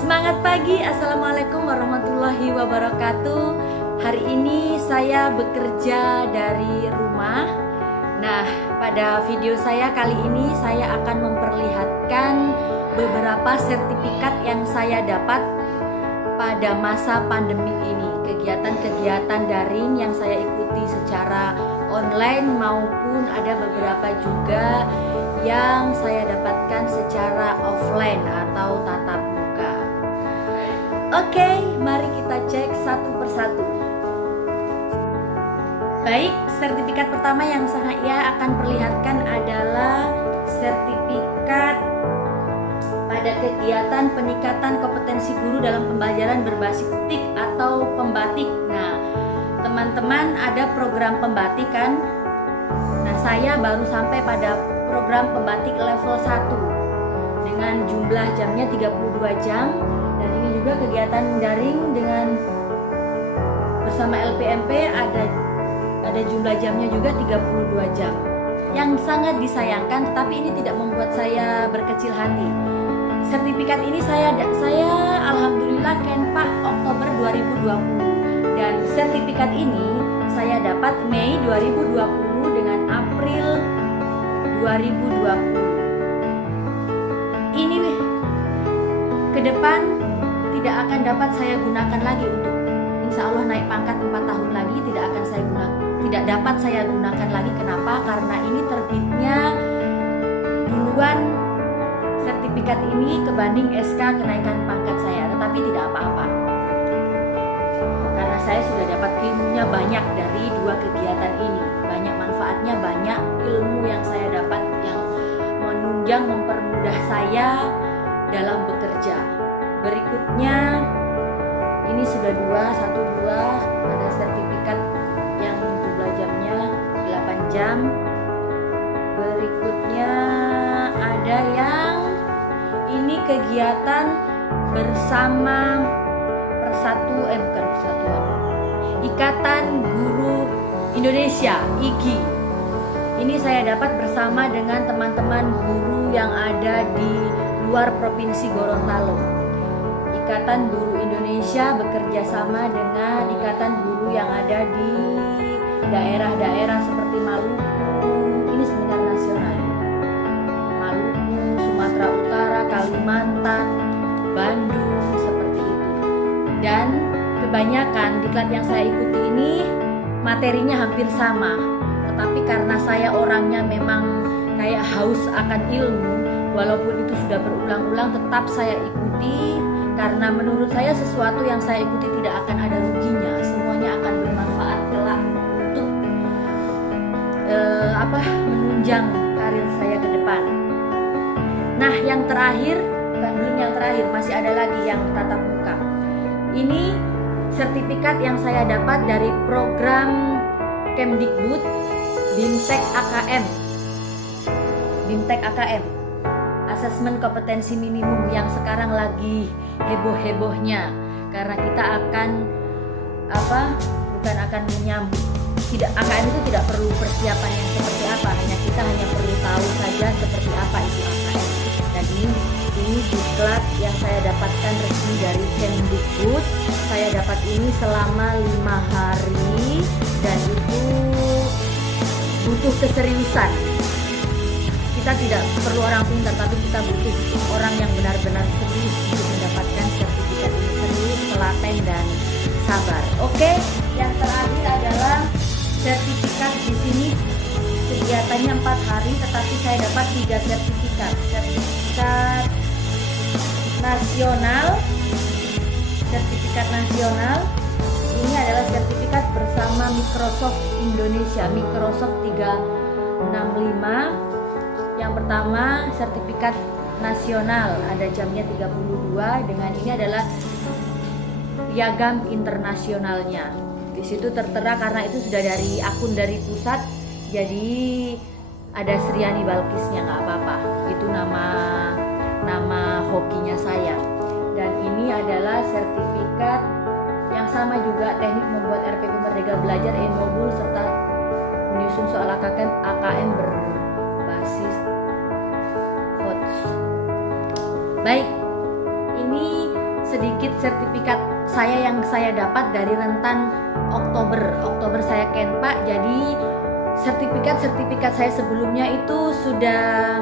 Semangat pagi, Assalamualaikum warahmatullahi wabarakatuh. Hari ini saya bekerja dari rumah. Nah, pada video saya kali ini saya akan memperlihatkan beberapa sertifikat yang saya dapat pada masa pandemi ini. Kegiatan-kegiatan daring yang saya ikuti secara online maupun ada beberapa juga yang saya dapatkan secara offline atau tatap muka. Oke, mari kita cek satu persatu. Baik, sertifikat pertama yang saya akan perlihatkan adalah sertifikat pada kegiatan peningkatan kompetensi guru dalam pembelajaran berbasis TIK atau pembatik. Nah, teman-teman ada program pembatik kan? Nah, saya baru sampai pada program pembatik level 1 dengan jumlah jamnya 32 jam, dan ini juga kegiatan daring dengan bersama LPMP ada jumlah jamnya juga 32 jam. Yang sangat disayangkan, tetapi ini tidak membuat saya berkecil hati. Sertifikat ini saya alhamdulillah Kenpa Oktober 2020, dan sertifikat ini saya dapat Mei 2020 dengan April 2020. Ini ke depan tidak akan dapat saya gunakan lagi untuk insya Allah naik pangkat 4 tahun lagi tidak dapat saya gunakan lagi. Kenapa? Karena ini terbitnya duluan sertifikat ini kebanding SK kenaikan pangkat saya, tetapi tidak apa-apa karena saya sudah dapat ilmunya banyak dari dua kegiatan ini. Banyak manfaatnya, banyak ilmu yang saya dapat yang menunjang mempermudah saya dalam bekerja. Berikutnya ini sudah satu dua ada sertifikat yang jumlah jamnya 8 jam. Berikutnya ada yang ini kegiatan bersama Ikatan Guru Indonesia (IGI). Ini saya dapat bersama dengan teman-teman guru yang ada di luar Provinsi Gorontalo. Ikatan Guru Indonesia bekerja sama dengan ikatan guru yang ada di daerah-daerah seperti Maluku. Ini seminar nasional. Maluku, Sumatera Utara, Kalimantan, Bandung, seperti itu. Dan kebanyakan diklat yang saya ikuti ini materinya hampir sama, tetapi karena saya orangnya memang kayak haus akan ilmu, walaupun itu sudah berulang-ulang tetap saya ikuti, karena menurut saya sesuatu yang saya ikuti tidak akan ada ruginya, semuanya akan bermanfaat kelak untuk menunjang karir saya ke depan. Nah, yang terakhir, belum yang terakhir, masih ada lagi yang tatap muka. Ini sertifikat yang saya dapat dari program Kemdikbud BIMTEK AKM, asesmen kompetensi minimum yang sekarang lagi heboh-hebohnya, karena kita akan AKM itu tidak perlu persiapan yang seperti apa, kita hanya perlu tahu saja seperti apa itu AKM. Dan ini diklat yang saya dapatkan resmi dari Kemdikbud. Saya dapat ini selama 5 hari, dan itu butuh keseriusan. Kita tidak perlu orang pintar, tapi kita butuh orang yang benar-benar serius untuk mendapatkan sertifikat ini, serius, telaten, dan sabar. Oke, yang terakhir adalah sertifikat. Di sini kegiatannya 4 hari, tetapi saya dapat 3 sertifikat. Sertifikat nasional ini adalah sertifikat bersama Microsoft Indonesia, Microsoft 365. Yang pertama sertifikat nasional, ada jamnya 32, dengan ini adalah piagam internasionalnya. Di situ tertera, karena itu sudah dari akun dari pusat, jadi ada Sriani Balkisnya, nggak apa-apa, itu nama hokinya saya. Dan ini adalah sertifikat yang sama juga, teknik membuat RPP Merdeka Belajar e-modul serta menyusun soal AKM berbasis HOTS. Baik, ini sedikit sertifikat saya yang saya dapat dari rentan Oktober saya Kenpa. Jadi sertifikat saya sebelumnya itu sudah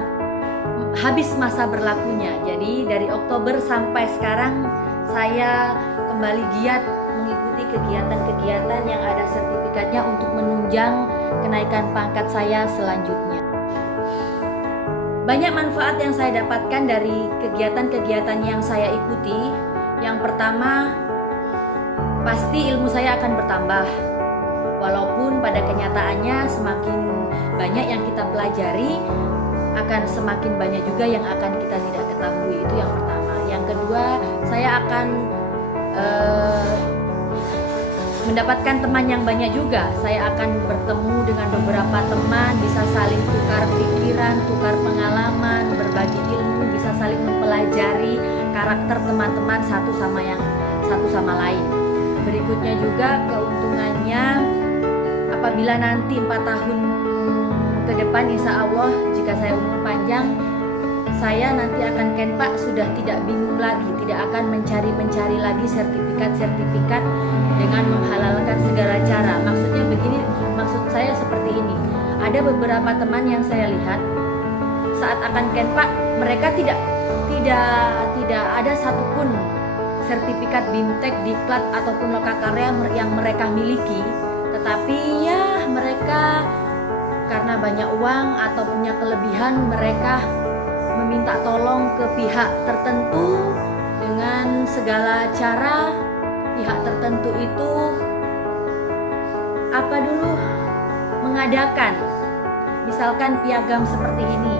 habis masa berlakunya. Jadi dari Oktober sampai sekarang saya kembali giat mengikuti kegiatan-kegiatan yang ada sertifikatnya untuk menunjang kenaikan pangkat saya selanjutnya. Banyak manfaat yang saya dapatkan dari kegiatan-kegiatan yang saya ikuti. Yang pertama, pasti ilmu saya akan bertambah. Walaupun pada kenyataannya semakin banyak yang kita pelajari, akan semakin banyak juga yang akan kita tidak ketahui. Itu yang pertama. Yang kedua, saya akan mendapatkan teman yang banyak juga. Saya akan bertemu dengan beberapa teman, bisa saling tukar pikiran, tukar pengalaman, berbagi ilmu, bisa saling mempelajari karakter teman-teman satu sama lain. Berikutnya juga keuntungannya, apabila nanti 4 tahun ke depan insya Allah jika saya umur panjang, saya nanti akan Kenpa sudah tidak bingung lagi, tidak akan mencari lagi sertifikat dengan menghalalkan segala cara. Maksudnya begini, maksud saya seperti ini. Ada beberapa teman yang saya lihat saat akan Kenpa, mereka tidak ada satupun sertifikat BIMTEK, Diklat ataupun Lokakarya yang mereka miliki, tetapi ya mereka karena banyak uang atau punya kelebihan, mereka meminta tolong ke pihak tertentu dengan segala cara. Pihak tertentu itu mengadakan misalkan piagam seperti ini,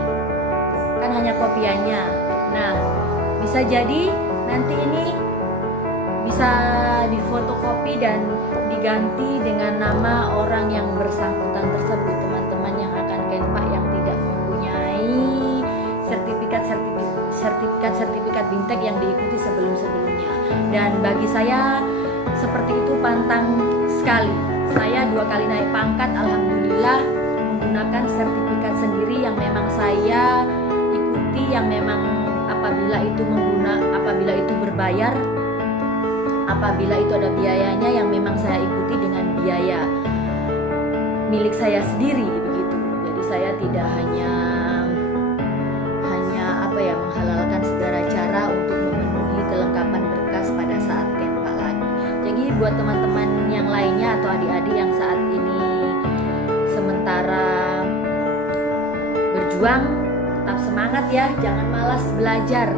kan hanya kopiannya. Nah, bisa jadi nanti ini bisa difotokopi dan diganti dengan nama orang yang bersangkutan tersebut. Teman-teman yang akan Kenpa yang tidak mempunyai sertifikat BIMTEK yang diikuti sebelumnya. Dan bagi saya seperti itu pantang sekali. Saya 2 kali naik pangkat, alhamdulillah, menggunakan sertifikat sendiri yang memang saya ikuti, yang memang apabila itu berbayar, apabila itu ada biayanya, yang memang saya ikuti dengan biaya milik saya sendiri begitu. Jadi saya tidak hanya menghalalkan segala cara untuk memenuhi kelengkapan berkas pada saat Kenpa lagi. Jadi buat teman-teman yang lainnya atau adik-adik yang saat ini sementara berjuang, tetap semangat ya, jangan malas belajar.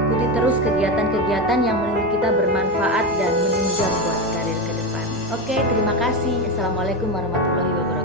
Ikuti terus kegiatan-kegiatan yang menurut kita bermanfaat dan menunjang buat karir ke depan. Oke, terima kasih. Assalamualaikum warahmatullahi wabarakatuh.